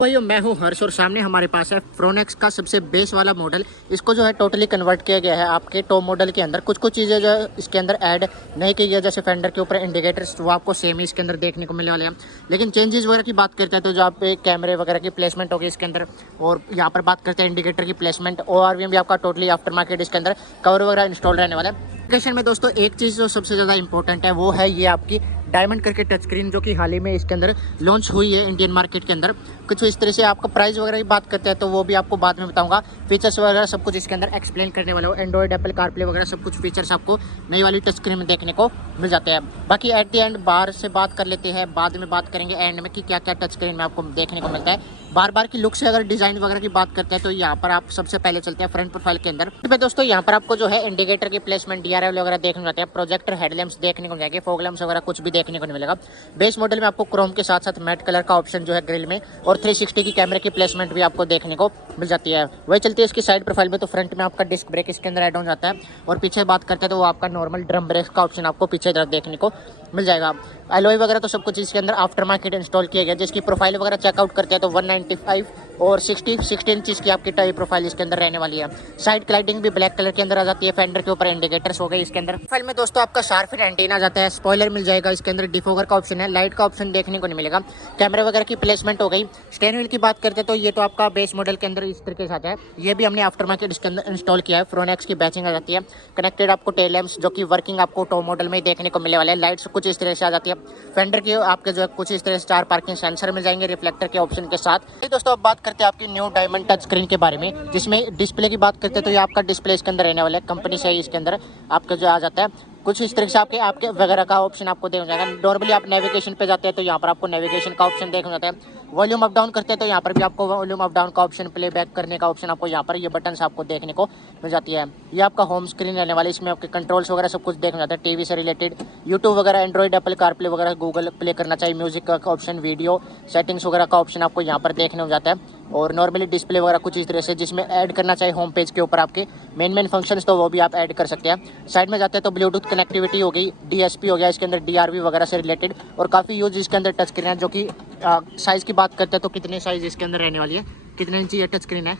भाइयों मैं हूं हर्ष और सामने हमारे पास है फ्रोनेक्स का सबसे बेस वाला मॉडल। इसको जो है टोटली कन्वर्ट किया गया है आपके टॉप मॉडल के अंदर। कुछ चीज़ें जो है इसके अंदर ऐड नहीं की गई, जैसे फेंडर के ऊपर इंडिकेटर्स वो आपको सेम ही इसके अंदर देखने को मिलने वाले हैं। लेकिन चेंजेस वगैरह की बात करते हैं तो जो आप कैमरे वगैरह की प्लेसमेंट होगी इसके अंदर, और यहाँ पर बात करते हैं इंडिकेटर की प्लेसमेंट, ORVM भी आपका टोटली आफ्टर मार्केट इसके अंदर कवर वगैरह इंस्टॉल रहने वाला है। एप्लीकेशन में दोस्तों एक चीज़ जो सबसे ज़्यादा इंपॉर्टेंट है वो है ये आपकी डायमंड करके टच स्क्रीन, जो कि हाल ही में इसके अंदर लॉन्च हुई है इंडियन मार्केट के अंदर। कुछ इस तरह से आपका प्राइस वगैरह की बात करते हैं तो वो भी आपको बाद में बताऊंगा। फीचर्स वगैरह सब कुछ इसके अंदर एक्सप्लेन करने वाला हूँ। एंड्रॉइड, एप्पल कारप्ले वगैरह सब कुछ फीचर्स आपको नई वाली टच स्क्रीन में देखने को मिल जाते हैं। बाकी एट द एंड बाहर से बात कर लेते हैं, बाद में बात करेंगे एंड में कि क्या क्या टच स्क्रीन में आपको देखने को मिलता है। बार की लुक से अगर डिजाइन वगैरह की बात करते हैं तो यहाँ पर आप सबसे पहले चलते हैं फ्रंट प्रोफाइल के अंदर। दोस्तों यहाँ पर आपको जो है इंडिकेटर की प्लेसमेंट, DRL वगैरह देखने को जाते हैं। प्रोजेक्टर, हेडलैम्प्स देखने को मिलेंगे, फॉग लैम्प्स वगैरह कुछ भी देखने को नहीं मिलेगा। बेस मॉडल में आपको क्रोम के साथ साथ मैट कलर का ऑप्शन जो है ग्रिल में, और 360 की कैमरे की प्लेसमेंट भी आपको देखने को मिल जाती है। वही चलती है इसकी साइड प्रोफाइल में, तो फ्रंट में आपका डिस्क ब्रेक इसके अंदर ऐड हो जाता है, और पीछे बात करते हैं तो वो आपका नॉर्मल ड्रम ब्रेक का ऑप्शन आपको पीछे तरफ देखने को मिल जाएगा। एलॉय वगैरह तो सब कुछ इसके अंदर आफ्टर मार्केट इंस्टॉल किया गया। जिसकी प्रोफाइल वगैरह चेकआउट करते हैं तो 195 और 16 इंचज़ की आपकी टाई प्रोफाइल इसके अंदर रहने वाली है। साइड क्लाइडिंग भी ब्लैक कलर के अंदर आ जाती है। फेंडर के ऊपर इंडिकेटर्स हो गए इसके अंदर। प्रोफाइल में दोस्तों आपका शार्प एंटीना आ जाता है, स्पॉइलर मिल जाएगा इसके अंदर, डिफोगर का ऑप्शन है, लाइट का ऑप्शन देखने को नहीं मिलेगा। कैमरे वगैरह की प्लेसमेंट हो गई। स्टेयरिंग व्हील की बात करते हैं तो ये तो आपका बेस मॉडल के अंदर इस तरीके से आता है। ये भी हमने आफ्टर मार्केट इसके अंदर इंस्टॉल किया है। फ्रोनेक्स की बैचिंग आ जाती है। कनेक्टेड आपको टेल लैंप्स जो कि वर्किंग आपको टॉप मॉडल में देखने को मिलने वाले हैं। लाइट्स कुछ इस तरह से आ जाती है। फेंडर की आपके जो है कुछ इस तरह से 4 पार्किंग सेंसर मिल जाएंगे रिफ्लेक्टर के ऑप्शन के साथ। दोस्तों अब बात करते हैं आपकी न्यू डायमंड टच स्क्रीन के बारे में, जिसमें डिस्प्ले की बात करते हैं तो ये आपका डिस्प्ले इसके अंदर रहने वाला है। कंपनी से ही इसके अंदर आपका जो आ जाता है कुछ इस तरह से आपके वगैरह का ऑप्शन आपको देखा जाएगा। नॉर्मली आप नेविगेशन पे जाते हैं तो यहाँ पर आपको नेविगेशन का ऑप्शन देखा जाता है। वॉल्यूम अप डाउन करते हैं तो यहाँ पर भी आपको वॉल्यूम अप डाउन का ऑप्शन, प्ले बैक करने का ऑप्शन आपको यहाँ पर ये बटन आपको देखने को मिल जाती है। ये आपका होम स्क्रीन रहने वाली, इसमें आपके कंट्रोल्स वगैरह सब कुछ देखा जाता है। टीवी से रिलेटेड, यूट्यूब वगैरह, एंड्रॉइड, एप्पल कारप्ले वगैरह, गूगल प्ले करना चाहिए, म्यूजिक का ऑप्शन, वीडियो सेटिंग्स वगैरह का ऑप्शन आपको यहाँ पर देखने को जाता है। और नॉर्मली डिस्प्ले वगैरह कुछ इस तरह से, जिसमें ऐड करना चाहिए होम पेज के ऊपर आपके मेन फंक्शंस, तो वो भी आप ऐड कर सकते हैं। साइड में जाते हैं तो ब्लूटूथ कनेक्टिविटी हो गई, DSP हो गया इसके अंदर, DRV वगैरह से रिलेटेड, और काफ़ी यूज इसके अंदर टच स्क्रीन है। जो कि साइज़ की बात करते हैं तो कितने साइज़ इसके अंदर रहने वाली है, कितने इंची ये टच स्क्रीन है,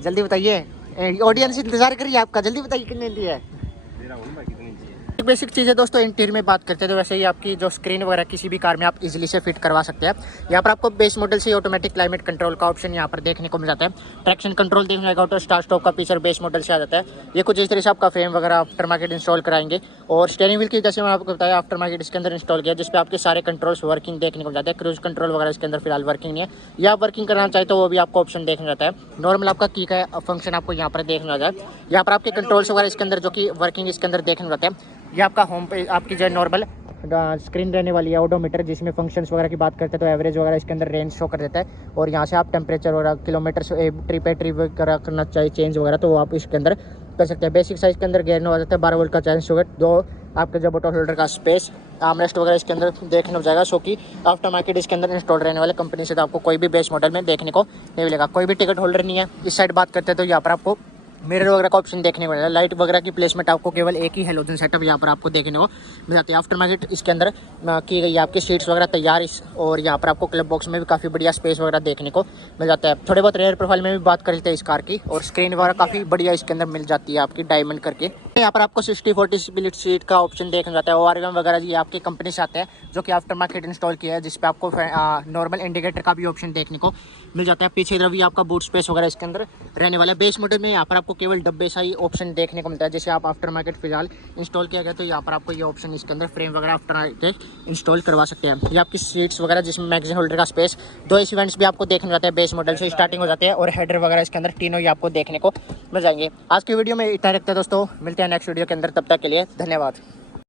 जल्दी बताइए। ऑडियंस इंतजार करिए आपका, जल्दी बताइए कितने इंची है। बेसिक चीज़ है दोस्तों। इंटीरियर में बात करते हैं तो वैसे ही आपकी जो स्क्रीन वगैरह किसी भी कार में आप इजीली से फिट करवा सकते हैं। यहाँ पर आपको बेस मॉडल से ऑटोमेटिक क्लाइमेट कंट्रोल का ऑप्शन यहाँ पर देखने को मिल जाता है। ट्रैक्शन कंट्रोल देखने जाएगा, ऑटो स्टार्ट स्टॉप का फीचर बेस मॉडल से आ जाता है। ये कुछ इस तरह से आपका फ्रेम वगैरह आफ्टर मार्केट इंस्टॉल कराएंगे। और स्टीयरिंग व्हील की जैसे मैं आपको बताया आफ्टर मार्केट इसके अंदर इंस्टॉल किया, जिसपे आपके सारे कंट्रोल्स वर्किंग देखने को मिल जाते हैं। क्रूज कंट्रोल वगैरह इसके अंदर फिलहाल वर्किंग नहीं है, या आप वर्किंग करना चाहे तो वो भी आपको ऑप्शन देखने जाता है। नॉर्मल आपका की का फंक्शन आपको यहाँ पर देखने जाता है। यहाँ पर आपके कंट्रोल्स वगैरह इसके अंदर जो कि वर्किंग इसके अंदर देखने जाते हैं। ये आपका होम पे आपकी जो नॉर्मल स्क्रीन रहने वाली है, ओडोमीटर, जिसमें फंक्शंस वगैरह की बात करते हैं तो एवरेज वगैरह इसके अंदर रेंज शो कर देता है। और यहाँ से आप टेम्परेचर वगैरह, किलोमीटर ट्रिप पे ट्रिप वगैरह करना चाहिए चेंज वगैरह, तो वो आप इसके अंदर कर सकते हैं। बेसिक साइज़ के अंदर गेयर हो जाता है, 12 वोल्ट का चार्जिंग सॉकेट, 2 आपके जो बटन होल्डर का स्पेस, आर्मरेस्ट वगैरह इसके अंदर देखने को जाएगा। सो कि आफ्टर मार्केट इसके अंदर इंस्टॉल रहने वाले कंपनी से तो आपको कोई भी बेस मॉडल में देखने को नहीं मिलेगा। कोई भी टिकट होल्डर नहीं है। इस साइड बात करते हैं तो यहाँ पर आपको मिरर वगैरह का ऑप्शन देखने को मिलेगा। लाइट वगैरह की प्लेसमेंट आपको केवल एक ही हेलोजन सेटअप यहाँ पर आपको देखने को मिल जाती है। आफ्टर मार्केट इसके अंदर की गई आपकी सीट्स वगैरह तैयार और यहाँ पर आपको क्लब बॉक्स में भी काफ़ी बढ़िया स्पेस वगैरह देखने को मिल जाता है। थोड़े बहुत रेयर प्रोफाइल में भी बात कर लेते हैं इस कार की, और स्क्रीन वगैरह काफ़ी बढ़िया इसके अंदर मिल जाती है आपकी डायमंड करके। यहाँ पर आपको 60-40 स्प्लिट सीट का ऑप्शन देखने जाता है। ORVM वगैरह ये आपकी कंपनी से आते हैं जो कि आफ्टर मार्केट इंस्टॉल किया है, जिसपे आपको नॉर्मल इंडिकेटर का भी ऑप्शन देखने को मिल जाता है। पीछे इधर भी आपका बूट स्पेस वगैरह इसके अंदर रहने वाला है। बेस मॉडल में यहाँ पर आपको केवल डब्बे सा ही ऑप्शन देखने को मिलता है। जैसे आप आफ्टर मार्केट फिलहाल इंस्टॉल किया गया तो यहाँ पर आपको ये ऑप्शन इसके अंदर फ्रेम वगैरह आफ्टर मार्केट इंस्टॉल करवा सकते हैं। ये आपकी सीट्स वगैरह, जिसमें मैगजीन होल्डर का स्पेस, 2 इवेंट्स भी आपको देखने जाते हैं, बेस मॉडल से स्टार्टिंग हो जाते हैं, और हेडर वगैरह इसके अंदर तीनों ही आपको देखने को मिल जाएंगे। आज की वीडियो में इतना रखते हैं दोस्तों, मिलते हैं नेक्स्ट वीडियो के अंदर, तब तक के लिए धन्यवाद।